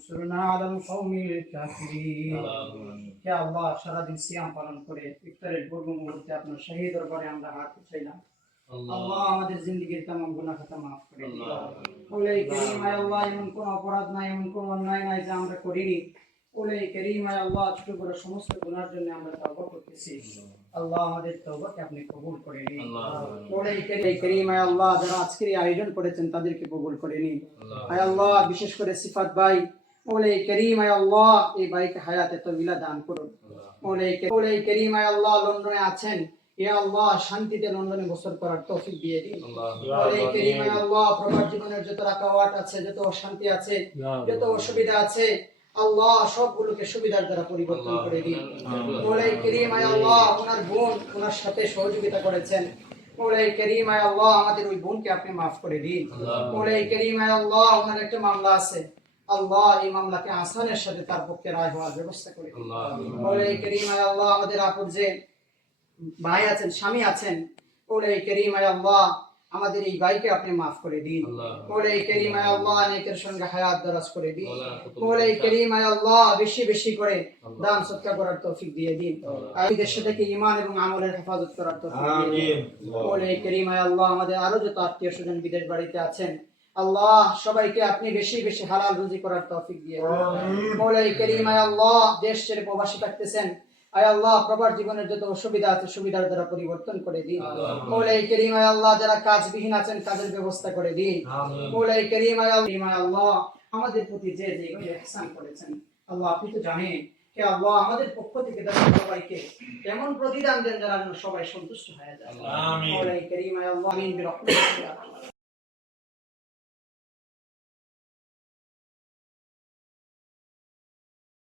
وانصرنا على القوم الكافرين يا الله সারাদিন সিয়াম পালন করে ইফতারের পূর্ব মুহূর্তে আপনার শাহী দরবারে আমরা হাত উঠাইলাম। আল্লাহ আমাদের জিন্দেগীর तमाम গুনাহ খাতা maaf করে দিন। ওলাই করিম আয় আল্লাহ, এমন কোন অপরাধ নাই, এমন কোন অন্যায় নাই যা আমরা করিনি। ওলাই করিম আয় আল্লাহ, ছোট বড় সমস্ত গুনাহের জন্য আমরা তওবা করতেছি। আল্লাহ আমাদের তওবাকে আপনি কবুল করে নিন। ওলাই করিম আয় আল্লাহ, যারা আজকের এই আয়োজন করেছেন তাদেরকে কবুল করে নিন। আয় আল্লাহ, বিশেষ করে সিফাত ভাই, ওলাই করিম আয় আল্লাহ, এই ভাইকে হায়াতে তওয়িলা দান করুন। ওলাই করিম আয় আল্লাহ, লন্ডনে আছেন, ইয়া আল্লাহ শান্তিতে লন্ডনে বসর করার তৌফিক দিয়ে দিন। ওলাই করিম আয় আল্লাহ, প্রবাস জীবনের যত রাকাওয়াত আছে, যত অশান্তি আছে, যত অসুবিধা আছে, আল্লাহ সবগুলোকে সুবিধার দ্বারা পরিবর্তন করে দিন। ওলাই করিম আয় আল্লাহ, ওনার বোন ওনার সাথে সহযোগিতা করেছেন, ওলাই করিম আয় আল্লাহ, আমাদের ওই বোনকে আপনি মাফ করে দিন। ওলাই করিম আয় আল্লাহ, ওনার একটা মামলা আছে, আল্লাহ এই মামলাকে আসানের সাথে তার পক্ষে রায় হওয়ার ব্যবস্থা করে দিন। ওলাই করিম আয় আল্লাহ, আমাদের আপন যে ভাই আছেন, স্বামী আছেন, ওলাই করিম আয় আল্লাহ, আমাদের এই ভাইকে আপনি মাফ করে দিন। ওলাই করিম আয় আল্লাহ, নেকের সঙ্গে হায়াত দারাজ করে দিন। ওলাই করিম আয় আল্লাহ, বেশি বেশি করে দান সদকা করার তৌফিক দিয়ে দিন। এই দেশে থেকে ঈমান এবং আমলের হেফাজত করার তৌফিক দিয়ে দিন। ওলাই করিম আয় আল্লাহ, আমাদের আরো যত আত্মীয় স্বজন বিদেশ বাড়িতে আছেন, আল্লাহ সবাইকে আপনি বেশি বেশি হালাল রুজি করার তৌফিক দিয়ে দিন। ওলাই করিম আয় আল্লাহ, দেশ ছেড়ে প্রবাসী থাকতেছেন, আয় আল্লাহ প্রবাস জীবনের যত অসুবিধা আছে সুবিধার দ্বারা পরিবর্তন করে দিন। মৌলাই করিম আয় আল্লাহ, যারা কাজবিহীন আছেন কাজের ব্যবস্থা করে দিন। মৌলাই করিম আয় আল্লাহ, আমাদের প্রতি যে যেগুলো ইহসান করেছেন, আল্লাহ আপনি তো জানেন, হে আল্লাহ আমাদের পক্ষ থেকে সবাইকে এমন প্রতিদান দেন যারা সবাই সন্তুষ্ট হয়ে যায়। মৌলাই করিম আয় আল্লাহ, আমিন বিরহমাতিকা।